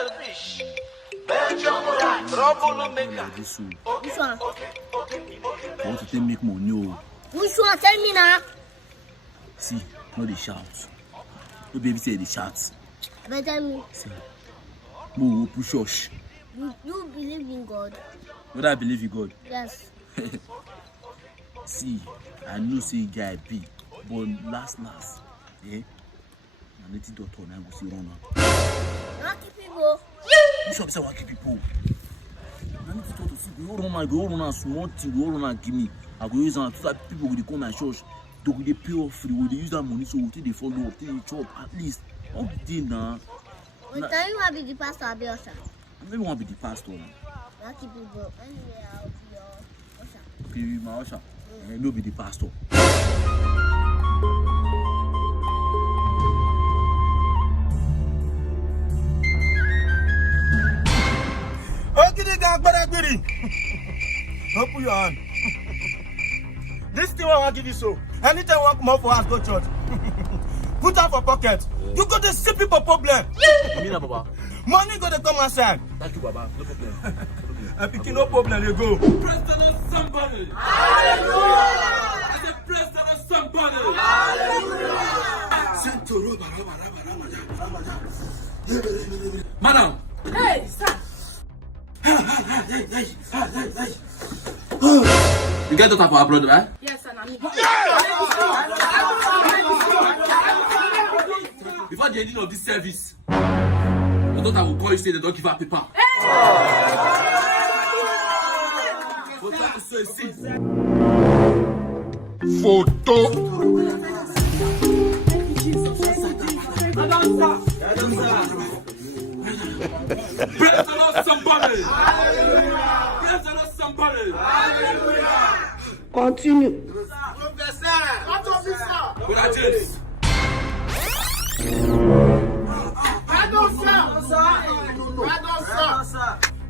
selfish. Belgium rat, troublemaker. This one. Which one? I want to take make money. Which one? Tell me now. See, no they shout. No baby say they shout. But tell me. See, mo push us. You believe in God? Whether I believe in God? Yes. See, I know say guy big, but last, eh? I need to doctor now go see run now. Lucky people. You should say lucky people. I need to talk to see go run and small thing, go run and give me. I go use am so that people will come my church. They will pay off free. Will they use that money so we take they follow up, take they chop at least. All day now. But tell you want to be the pastor or be usher? I maybe want to be the pastor. Lucky people. Anyway, I'll be your usher. Okay, my usher. No be the pastor. Open your hand. This thing I want to give you so. Anytime you want to come out for us, go church. Put out for pocket. You got to see people problem. You mean Baba? Money got to come outside. Thank you, Baba. No problem. I'm picking no problem. You go. Press the Lord somebody. Hallelujah. I said press the Lord somebody. Hallelujah. Madam. Hey, sir. You get daughter for abroad, right? Yes, sir. Before the ending of this service, your daughter will call you say they don't give her paper. But that is so a seed. Photo. Praise the Lord somebody. Praise the Lord somebody. Continue. Brother James.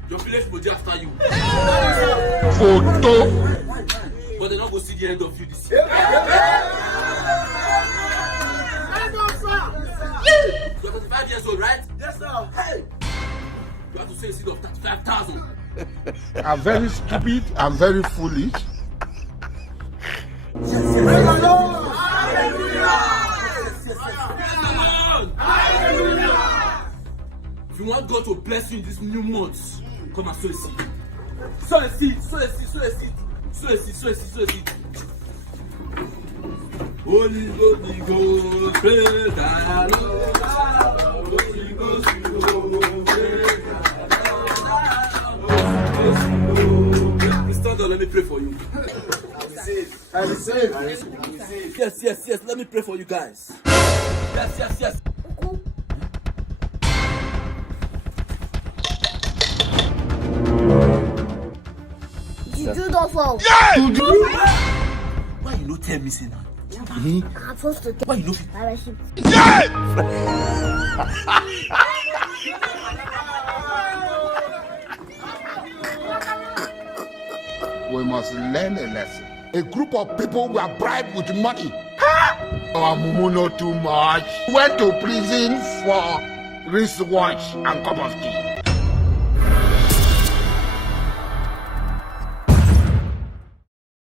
Your village will just after you. Photo. But they're not going to see the end of you this year. You're 35 years old, right? Yes, sir. Hey! You have to say a seed of 35,000. I'm very stupid. I'm very foolish. Praise the Lord. If you want God to bless you in this new month, come and sow a seed. Sow a seed, sow a seed, sow a seed. Sow a seed, sow a seed, sow a seed. Holy Ghost, praise the Lord. Holy Ghost, stand up, let me pray for you. I receive. Yes, let me pray for you guys. Yes. Did you don't fall? Why you no tell me say now? I'm supposed to Why you no? We must learn a lesson. A group of people were bribed with money. Our mumu not too much. Went to prison for wristwatch and cup of tea.